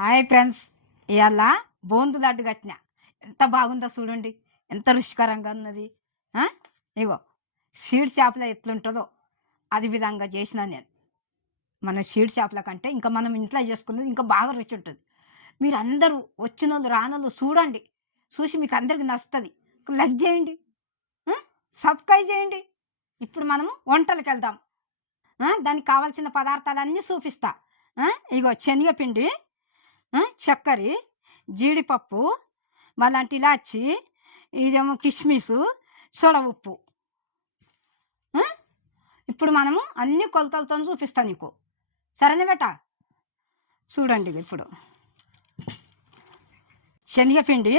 Hi friends, ఇవాళ బోందు లడ్డు కట్టిన. ఎంత బాగుందో చూడండి, ఎంత రుచికరంగా ఉన్నది. ఆ? ఇగో సీడ్ చేపల ఎట్లుంటుందో అది విధంగా చేసిన నేను. మన సీడ్ చేపల కంటే ఇంకా మనం ఇంట్లో చేసుకున్నది ఇంకా బాగా రుచి ఉంటుంది. మీరు అందరూ వచ్చిన వాళ్ళు రానోళ్ళు చూడండి, చూసి మీకు అందరికి నచ్చుతుంది. లైక్ చేయండి, సబ్స్క్రైబ్ చేయండి. ఇప్పుడు మనము వంటలకు వెళ్దాం. దానికి కావాల్సిన పదార్థాలన్నీ చూపిస్తా. ఇగో శనగపిండి, చక్కెర, జీడిపప్పు, మళ్ళీ ఇలాచి, ఇదేమో కిస్మిస్, సోడ ఉప్పు. ఇప్పుడు మనము అన్ని కొలతలతో చూపిస్తాను నీకు, సరేనా బేట? చూడండి ఇప్పుడు శనగపిండి,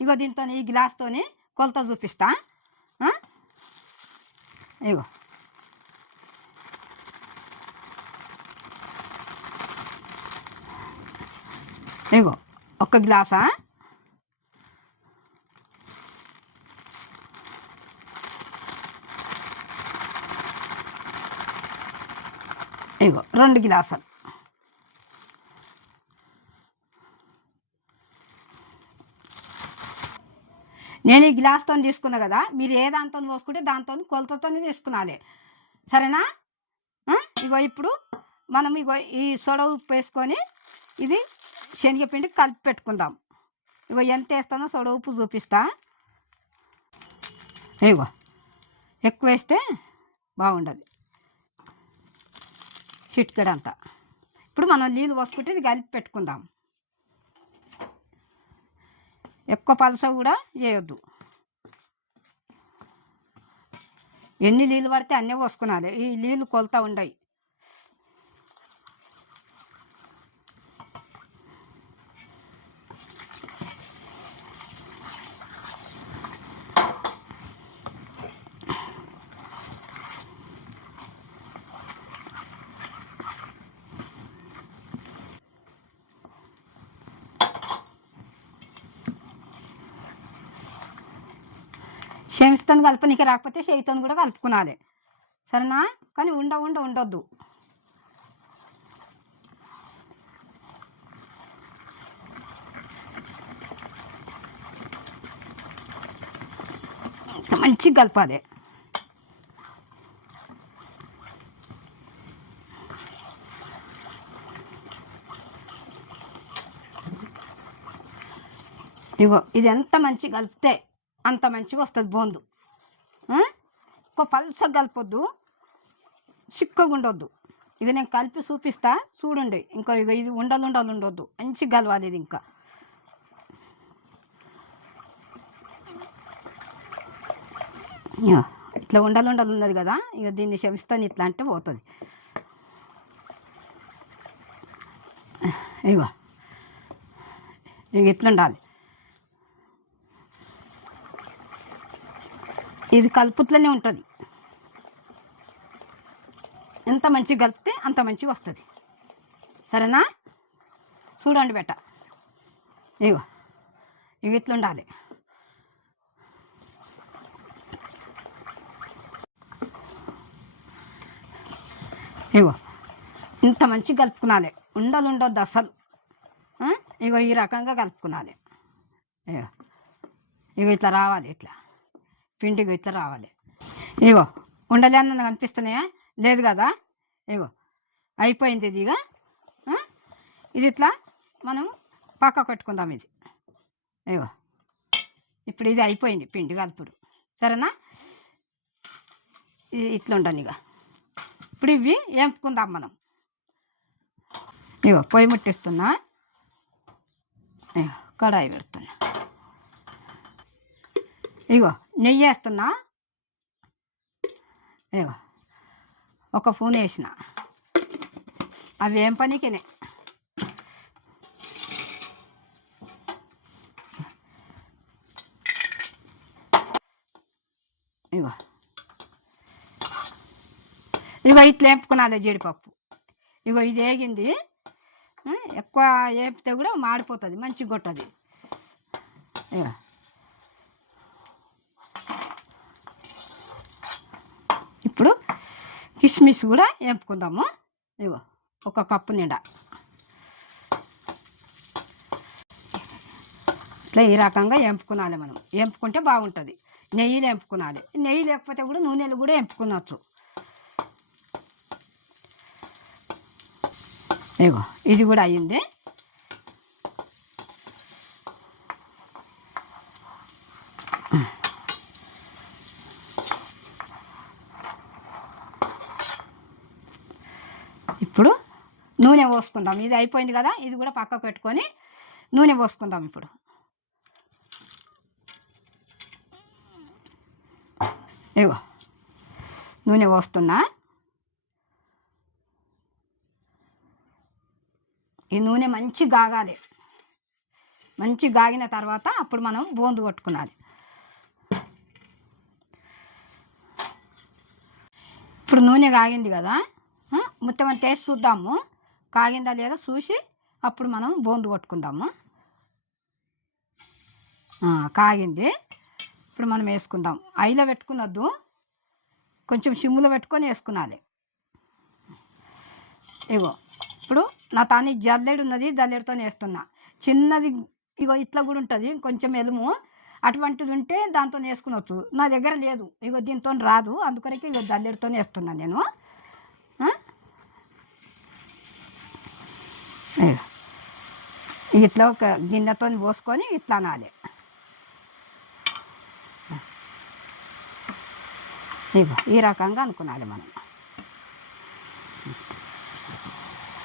ఇగో దీంతో ఈ గ్లాస్తోని కొలత చూపిస్తా. ఇగో ఇగో ఒక గ్లాసా, ఇగో 2 గ్లాసులు. నేను ఈ గ్లాస్తో తీసుకున్నా కదా, మీరు ఏ దాంతో పోసుకుంటే దాంతో కొలతతో తీసుకున్నాలి, సరేనా? ఇగో ఇప్పుడు మనం ఇగో ఈ సోడా ఉప్పు వేసుకొని ఇది శనగపిండి కలిపి పెట్టుకుందాం. ఇగో ఎంత వేస్తానో సోడా ఉప్పు చూపిస్తా. ఇగో ఎక్కువ వేస్తే బాగుండదు, చిటికెడంతా. ఇప్పుడు మనం నీళ్ళు పోసుకుంటే ఇది కలిపి పెట్టుకుందాం. ఎక్కువ పలస కూడా చేయొద్దు, ఎన్ని నీళ్ళు పడితే అన్నీ పోసుకున్నాలి. ఈ నీళ్ళు కొలత ఉండయి. చెంచుతో కలపనీకి రాకపోతే చేయితో కూడా కలుపుకునాలి, సరేనా? కానీ ఉండొద్దు. మంచిగా కలపాలి. ఇగో ఇది ఎంత మంచిగా కలిపితే అంత మంచిగా వస్తుంది బోందు. ఎక్కువ పలుసగా కలపొద్దు, చిక్కగా ఉండొద్దు. ఇక నేను కలిపి చూపిస్తా చూడండి. ఇంకా ఇక ఇది ఉండొద్దు, మంచిగా కలవాలి ఇది. ఇంకా ఇట్లా ఉండలు ఉన్నది కదా, ఇక దీన్ని క్షమిస్తాను ఇట్లా అంటే పోతుంది. ఇగో ఇట్లుండాలి. ఇది కలుపుట్లనే ఉంటుంది. ఎంత మంచిగా కలిపితే అంత మంచిగా వస్తుంది, సరేనా? చూడండి బేట, ఇగో ఇట్లుండాలి. ఇగో ఇంత మంచిగా కలుపుకునాలి, ఉండొద్దు అసలు. ఇగో ఈ రకంగా కలుపుకునాలి. ఇగో ఇట్లా రావాలి, ఇట్లా పిండిగా ఇట్లా రావాలి. ఇగో ఉండలేని కనిపిస్తున్నాయా? లేదు కదా. ఇగో అయిపోయింది ఇది. ఇక ఇది ఇట్లా మనం పక్క పెట్టుకుందాం. ఇది ఇగో ఇప్పుడు ఇది అయిపోయింది పిండి కలుపుడు, సరేనా? ఇది ఇట్లా ఉండాలి. ఇక ఇప్పుడు ఇవి వేపుకుందాం మనం. ఇగో పొయ్యి ముట్టిస్తున్నా, ఇగో కడాయి పెడుతున్నా, ఇగో నెయ్యి వేస్తున్నా. ఇగో ఒక స్పూన్ వేసిన, అవి ఏం పనికినే. ఇగో ఇట్లా వేపుకున్నది జీడిపప్పు. ఇగో ఇది వేగింది. ఎక్కువ వేపితే కూడా మాడిపోతుంది, మంచిగా కొట్టది. ఇగో ఇప్పుడు కిస్మిస్ కూడా వేపుకుందాము. ఇగో ఒక కప్పు నిండా. ఇట్లా ఈ రకంగా ఎంపుకునాలి మనం. ఎంపుకుంటే బాగుంటుంది. నెయ్యిలో ఎంపుకునాలి. నెయ్యి లేకపోతే కూడా నూనెలు కూడా ఎంపుకునవచ్చు. ఇగో ఇది కూడా అయ్యింది. ఇప్పుడు నూనె పోసుకుందాం. ఇది అయిపోయింది కదా, ఇది కూడా పక్కకు పెట్టుకొని నూనె పోసుకుందాం. ఇప్పుడు ఇగో నూనె పోస్తున్నా. ఈ నూనె మంచి గాగాలి. మంచి గాగిన తర్వాత అప్పుడు మనం బోందు కొట్టుకునాలి. ఇప్పుడు నూనె కాగింది కదా, మొత్తం టేస్ట్ చూద్దాము. కాగిందా లేదా చూసి అప్పుడు మనం బోందు కొట్టుకుందాము. కాగింది. ఇప్పుడు మనం వేసుకుందాం. ఐలో పెట్టుకున్నద్దు, కొంచెం సిమ్లో పెట్టుకొని వేసుకునాలి. ఇగో ఇప్పుడు నా తాని జల్లెడు ఉన్నది, జల్లెడుతో వేస్తున్నా. చిన్నది ఇగో ఇట్లా కూడా ఉంటుంది, కొంచెం ఎలుము అటువంటిది ఉంటే దాంతో వేసుకునవచ్చు. నా దగ్గర లేదు, ఇగో దీంతో రాదు, అందుకొరకే ఇగో జల్లెడుతో వేస్తున్నా నేను. ఇట్లా ఒక గిన్నెతో పోసుకొని ఇట్లా అనాలి. ఇగో ఈ రకంగా అనుకునాలి మనం.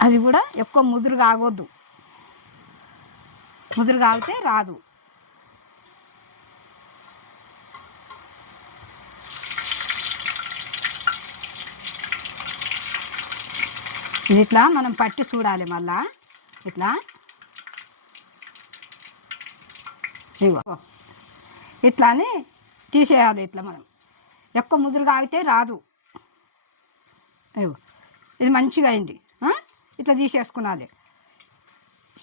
అది కూడా ఎక్కువ ముదురు కాగొద్దు, ముదురు కాగితే రాదు. ఇది ఇట్లా మనం పట్టి చూడాలి. మళ్ళా ఇట్లా ఇగో ఇట్లా అని తీసేయాలి. ఇట్లా మనం ఎక్కువ ముదురు కాగితే రాదు. ఇగో ఇది మంచిగా అయింది. ఇట్లా తీసేసుకునాలి.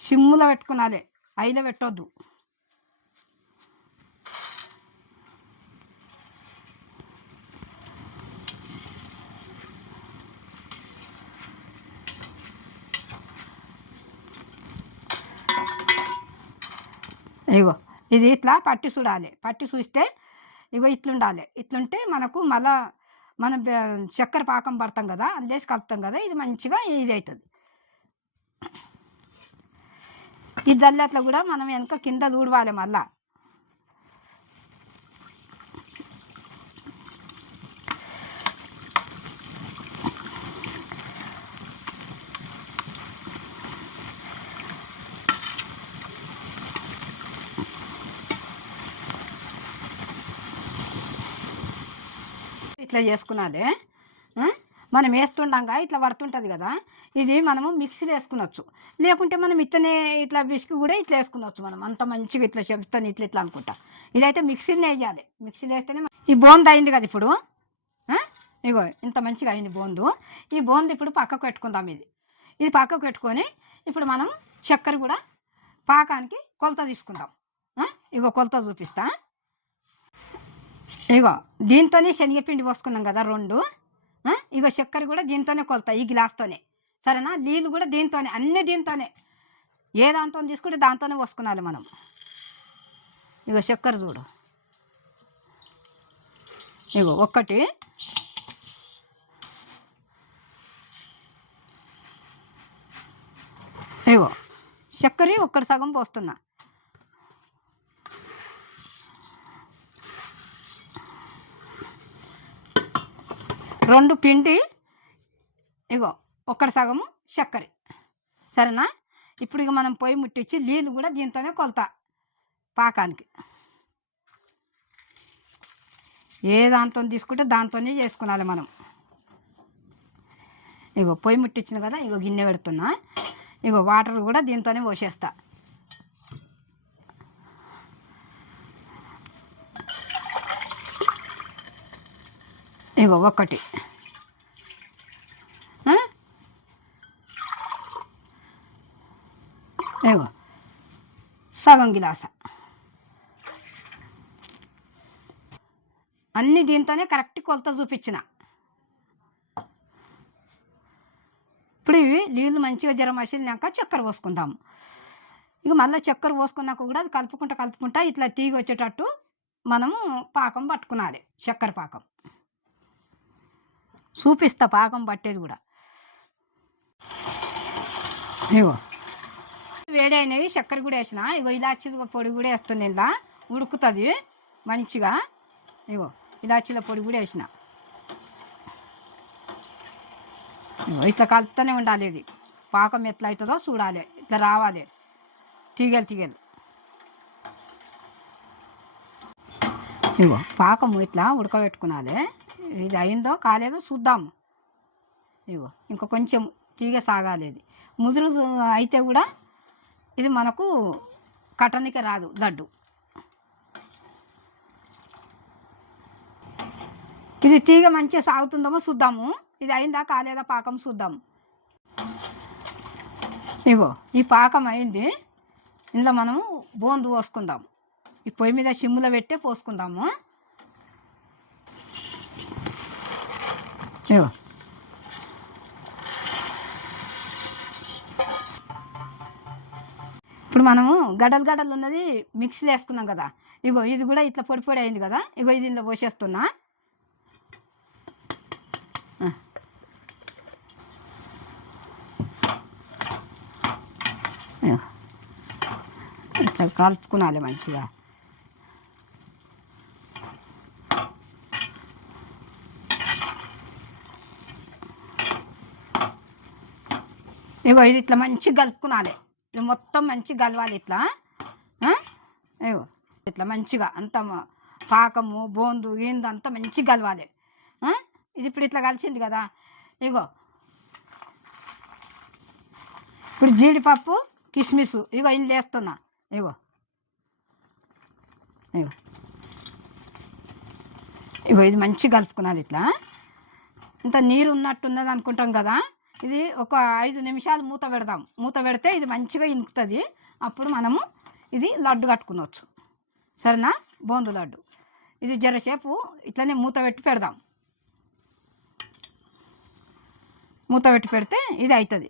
సిమ్ములో పెట్టుకునాలి, ఐలో పెట్టొద్దు. ఇగో ఇది ఇట్లా పట్టి చూడాలి. పట్టి చూస్తే ఇగో ఇట్లుండాలి. ఇట్లుంటే మనకు మళ్ళా మనం చక్కెర పాకం పడతాం కదా, అందులేసి కలుపుతాం కదా, ఇది మంచిగా ఇది అవుతుంది. ఈ జల్లెట్లో కూడా మనం వెనక కింద దూడవాలి. మళ్ళా ఇట్లా చేసుకున్నది. మనం వేస్తుండగా ఇట్లా పడుతుంటుంది కదా, ఇది మనము మిక్సీలో వేసుకునవచ్చు. లేకుంటే మనం ఇట్లనే ఇట్లా బిస్కి కూడా ఇట్లా వేసుకునవచ్చు. మనం అంత మంచిగా ఇట్లా చెప్తాను ఇట్లా ఇట్లా అనుకుంటా. ఇదైతే మిక్సీలో వేయాలి. మిక్సీలో వేస్తేనే ఈ బోందు అయింది కదా. ఇప్పుడు ఇగో ఇంత మంచిగా అయింది బోందు. ఈ బోందు ఇప్పుడు పక్కకు పెట్టుకుందాం. ఇది పక్కకు పెట్టుకొని ఇప్పుడు మనం చక్కెర కూడా పాకానికి కొలత తీసుకుందాం. ఇగో కొలత చూపిస్తా. ఇగో దీంతోనే శనగపిండి పోసుకున్నాం కదా 2. ఇగో చక్కెర కూడా దీంతోనే కొలత, ఈ గ్లాస్తోనే. సరేనా? నీళ్ళు కూడా దీంతోనే, అన్నీ దీంతోనే. ఏ దాంతో తీసుకుంటే దాంతోనే పోసుకున్నాలి మనం. ఇగో చక్కెర చూడు, ఇగో 1. ఇగో చక్కెర 1 సగం పోస్తున్నా. రెండు పిండి, ఇగో 1 సగము చక్కెర. సరేనా? ఇప్పుడు ఇక మనం పొయ్యి ముట్టించి నీళ్ళు కూడా దీంతోనే కొలత పాకానికి. ఏ దాంతో తీసుకుంటే దాంతోనే చేసుకునాలి మనం. ఇగో పొయ్యి ముట్టించింది కదా, ఇగో గిన్నె పెడుతున్నా. ఇగో వాటర్ కూడా దీంతోనే పోసేస్తా. ఇగో 1, ఇగో సగం గిలాస. అన్నీ దీంతోనే కరెక్ట్ కొలత చూపించిన. ఇప్పుడు ఇవి నీళ్ళు మంచిగా జర మసిలినాక చక్కెర పోసుకుందాము. ఇక మళ్ళీ చక్కెర పోసుకున్నాక కూడా అది కలుపుకుంటా కలుపుకుంటా ఇట్లా తీగ వచ్చేటట్టు మనము పాకం పట్టుకునాలి. చక్కెర పాకం చూపిస్తా, పాకం పట్టేది కూడా. ఇగో వేడి అయినవి, చక్కెర కూడా వేసిన. ఇగో ఇలాచీల పొడి కూడా వేస్తుంది, ఇలా ఉడుకుతుంది మంచిగా. ఇగో ఇలాచీల పొడి కూడా వేసిన. ఇగో ఇట్లా కలుపుతూనే ఉండాలి. ఇది పాకం ఎట్లా అవుతుందో చూడాలి, ఇట్లా రావాలి తీగలు తీగలు. ఇగో పాకము ఇట్లా ఉడకబెట్టుకునాలి. ఇది అయిందో కాలేదో చూద్దాము. ఇగో ఇంకా కొంచెం తీగ సాగాలి. ఇది ముదురు అయితే కూడా ఇది మనకు కట్టనికి రాదు లడ్డు. ఇది తీగ మంచిగా సాగుతుందేమో చూద్దాము. ఇది అయిందా కాలేదా పాకం చూద్దాము. ఇగో ఈ పాకం అయింది. ఇందులో మనము బోందు పోసుకుందాము. ఈ పొయ్యి మీద సిమ్ములో పెట్టే పోసుకుందాము. ఇగో ఇప్పుడు మనము గడలు గడలు ఉన్నది మిక్సీలో వేసుకున్నాం కదా. ఇగో ఇది కూడా ఇట్లా పొడి పొడి అయింది కదా. ఇగో ఇది ఇందులో పోసేస్తున్నా. ఇట్లా కలుపుకునాలి మంచిగా. ఇగో ఇది ఇట్లా మంచిగా కలుపుకునాలి. ఇది మొత్తం మంచిగా కలవాలి ఇట్లా. ఇగో ఇట్లా మంచిగా అంత పాకము బోందు ఏంది అంతా మంచిగా కలవాలి. ఇది ఇప్పుడు ఇట్లా కలిసింది కదా. ఇగో ఇప్పుడు జీడిపప్పు కిస్మిస్ ఇగో ఇందులో వేస్తున్నా. ఇగో ఇగో ఇగో ఇది మంచిగా కలుపుకున్నది. ఇట్లా ఇంత నీరు ఉన్నట్టున్నది అనుకుంటాం కదా. ఇది ఒక 5 నిమిషాలు మూత పెడదాం. మూత పెడితే ఇది మంచిగా ఇనుకుతుంది. అప్పుడు మనము ఇది లడ్డు కట్టుకునవచ్చు. సరేనా? బోందు లడ్డు. ఇది జరసేపు ఇట్లనే మూత పెట్టి పెడదాం. మూత పెట్టి పెడితే ఇది అవుతుంది.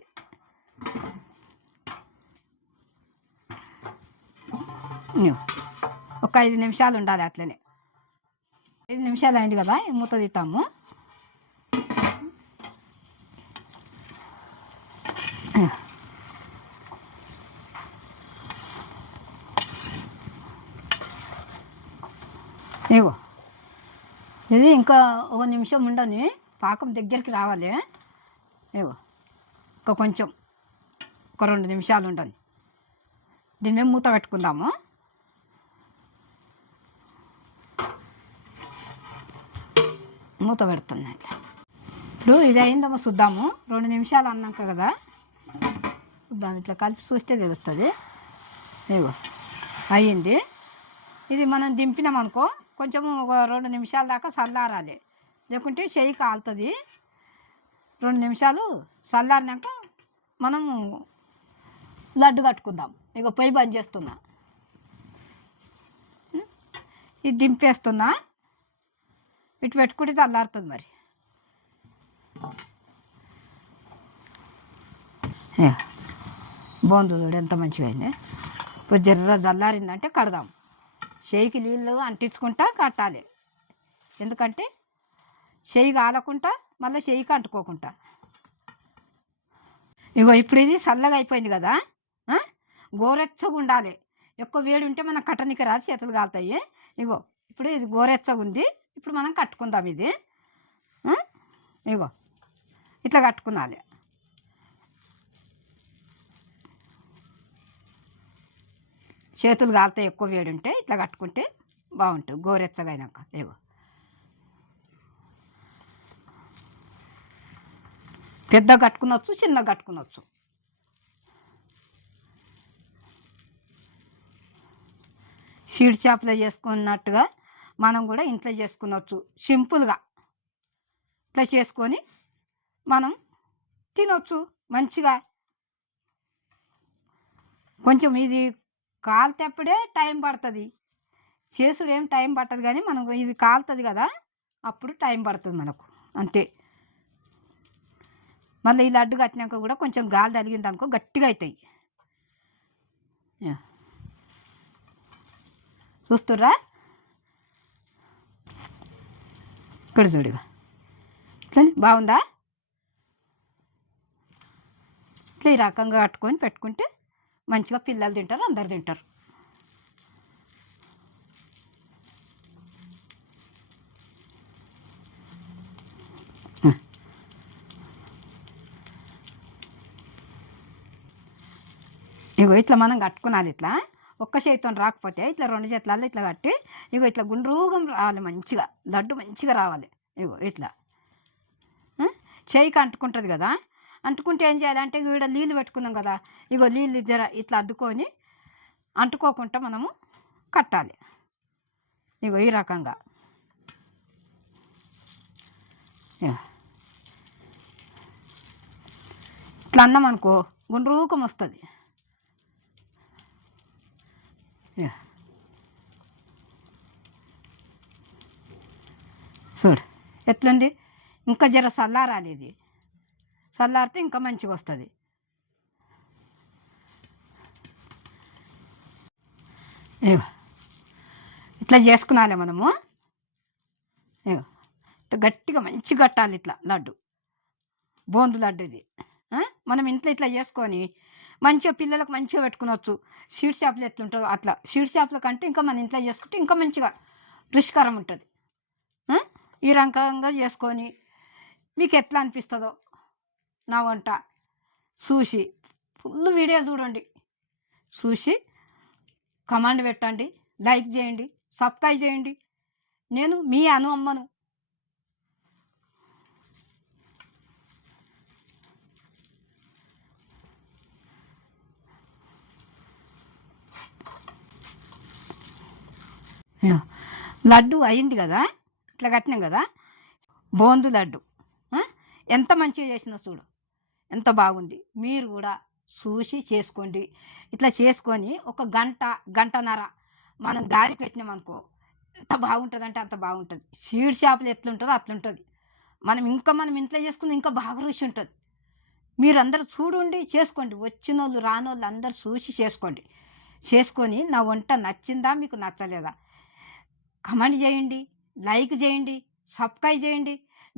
ఒక 5 నిమిషాలు ఉండాలి అట్లనే. 5 నిమిషాలు అయింది కదా. మూత తీస్తాము. ఇగో ఇది ఇంకా 1 నిమిషం ఉండని పాకం దగ్గరికి రావాలి. ఇగో ఇంకా కొంచెం ఒక 2 నిమిషాలు ఉండని. దీని మేము మూత పెట్టుకుందాము. మూత పెడుతున్నా ఇట్లా. ఇప్పుడు ఇది అయిందేమో చూద్దాము. 2 నిమిషాలు అన్నాక కదా చూద్దాం. ఇట్లా కలిపి చూస్తే తెలుస్తుంది. ఇగో అయ్యింది. ఇది మనం దింపినామనుకో కొంచెము ఒక 2 నిమిషాల దాకా చల్లారాలి. లేకుంటే చెయ్యి కాలుతుంది. 2 నిమిషాలు చల్లారినాక మనము లడ్డు కట్టుకుందాం. ఇక పొయ్యి బంద్ చేస్తున్నా. ఇది దింపేస్తున్నా. ఇటు పెట్టుకుంటే చల్లారుతుంది మరి. బోందు చూడు ఎంత మంచిగా అయింది. ఇప్పుడు జర్ర చల్లారిందంటే కడదాం. చెయ్యికి నీళ్ళు అంటించుకుంటా కట్టాలి. ఎందుకంటే చెయ్యి కాలకుండా మళ్ళీ చెయ్యికి అంటుకోకుండా. ఇగో ఇప్పుడు ఇది చల్లగా అయిపోయింది కదా. గోరెచ్చగా ఉండాలి. ఎక్కువ వేడి ఉంటే మనం కట్టనికి రాసి చేతులు కాలుతాయి. ఇగో ఇప్పుడు ఇది గోరెచ్చగా ఉంది. ఇప్పుడు మనం కట్టుకుందాం. ఇది ఇగో ఇట్లా కట్టుకున్నాలి. చేతులు కాలుతాయి ఎక్కువ వేడి ఉంటే. ఇట్లా కట్టుకుంటే బాగుంటుంది గోరెచ్చగా అయినాక. ఇగో పెద్దగా కట్టుకునవచ్చు, చిన్నగా కట్టుకునవచ్చు. సీడ్ చేపలో చేసుకున్నట్టుగా మనం కూడా ఇంట్లో చేసుకునవచ్చు. సింపుల్గా ఇట్లా చేసుకొని మనం తినవచ్చు మంచిగా. కొంచెం ఇది కాల్తేప్పుడే టైం పడుతుంది. చేసుడు ఏం టైం పట్టదు కానీ మనకు ఇది కాలుతుంది కదా అప్పుడు టైం పడుతుంది మనకు అంతే. మళ్ళీ ఈ లడ్డు కట్టినాక కూడా కొంచెం గాలి తగిలింది అనుకో గట్టిగా అవుతాయి. యా. చూస్తుర్రా ఇక్కడ చూడుగా ఇట్లా బాగుందా? ఇట్లా ఈ రకంగా కట్టుకొని పెట్టుకుంటే మంచిగా పిల్లలు తింటారు, అందరు తింటారు. ఇగో ఇట్లా మనం కట్టుకున్నది ఇట్లా ఒక్క చేతితో రాకపోతే ఇట్లా 2 చేతులలో ఇట్లా కట్టి ఇగో ఇట్లా గుండ్రూగం రావాలి, మంచిగా లడ్డు మంచిగా రావాలి. ఇగో ఇట్లా చేయికి అంటుకుంటుంది కదా, అంటుకుంటే ఏం చేయాలంటే ఇక్కడ నీళ్ళు పెట్టుకున్నాం కదా, ఇగో నీళ్ళు జర ఇట్లా అద్దుకొని అంటుకోకుండా మనము కట్టాలి. ఇగో ఈ రకంగా ఇట్లా అన్నం అనుకో గుండ్రూకం వస్తుంది. చూడు ఎట్లుంది. ఇంకా జర చల్లారాలి, ఇది చల్లారితే ఇంకా మంచిగా వస్తుంది. ఇగో ఇట్లా చేసుకున్నాలే మనము. ఇగో ఇట్లా గట్టిగా మంచిగా కట్టాలి ఇట్లా లడ్డు, బోందు లడ్డు ఇది. మనం ఇంట్లో ఇట్లా చేసుకొని మంచిగా పిల్లలకు మంచిగా పెట్టుకునవచ్చు. స్వీట్ షాప్లో ఎట్లుంటుందో అట్లా స్వీట్ షాప్ల కంటే ఇంకా మన ఇంట్లో చేసుకుంటే ఇంకా మంచిగా రుచికరం ఉంటుంది. ఈ రకంగా చేసుకొని మీకు ఎట్లా అనిపిస్తుందో నా వంట చూసి ఫుల్ వీడియో చూడండి, చూసి కమెంట్ పెట్టండి, లైక్ చేయండి, సబ్స్క్రైబ్ చేయండి. నేను మీ అను అమ్మను. లడ్డు అయింది కదా, ఇట్లా కట్టినాం కదా, బోందు లడ్డు ఎంత మంచిగా చేసినా చూడు, ఎంత బాగుంది. మీరు కూడా చూసి చేసుకోండి. ఇట్లా చేసుకొని ఒక గంటన్నర మనం గాలికి పెట్టినామనుకో ఎంత బాగుంటుంది అంటే అంత బాగుంటుంది. స్వీట్ షాపులు ఎట్లుంటుందో అట్లుంటుంది. మనం ఇంట్లో చేసుకుని ఇంకా బాగా రుచి ఉంటుంది. మీరందరూ చూడండి, చేసుకోండి. వచ్చిన వాళ్ళు రానోళ్ళు అందరూ చూసి చేసుకోండి. చేసుకొని నా వంట నచ్చిందా మీకు నచ్చలేదా కమెంట్ చేయండి, లైక్ చేయండి, సబ్స్క్రైబ్ చేయండి,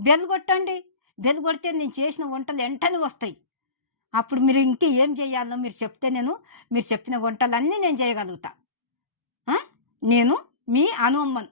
బెల్ కొట్టండి. బెల్ కొడితే నేను చేసిన వంటలు వెంటనే వస్తాయి. అప్పుడు మీరు ఇంకా ఏం చేయాలో మీరు చెప్తే మీరు చెప్పిన వంటలన్నీ నేను చేయగలుగుతా. నేను మీ అను అమ్మను.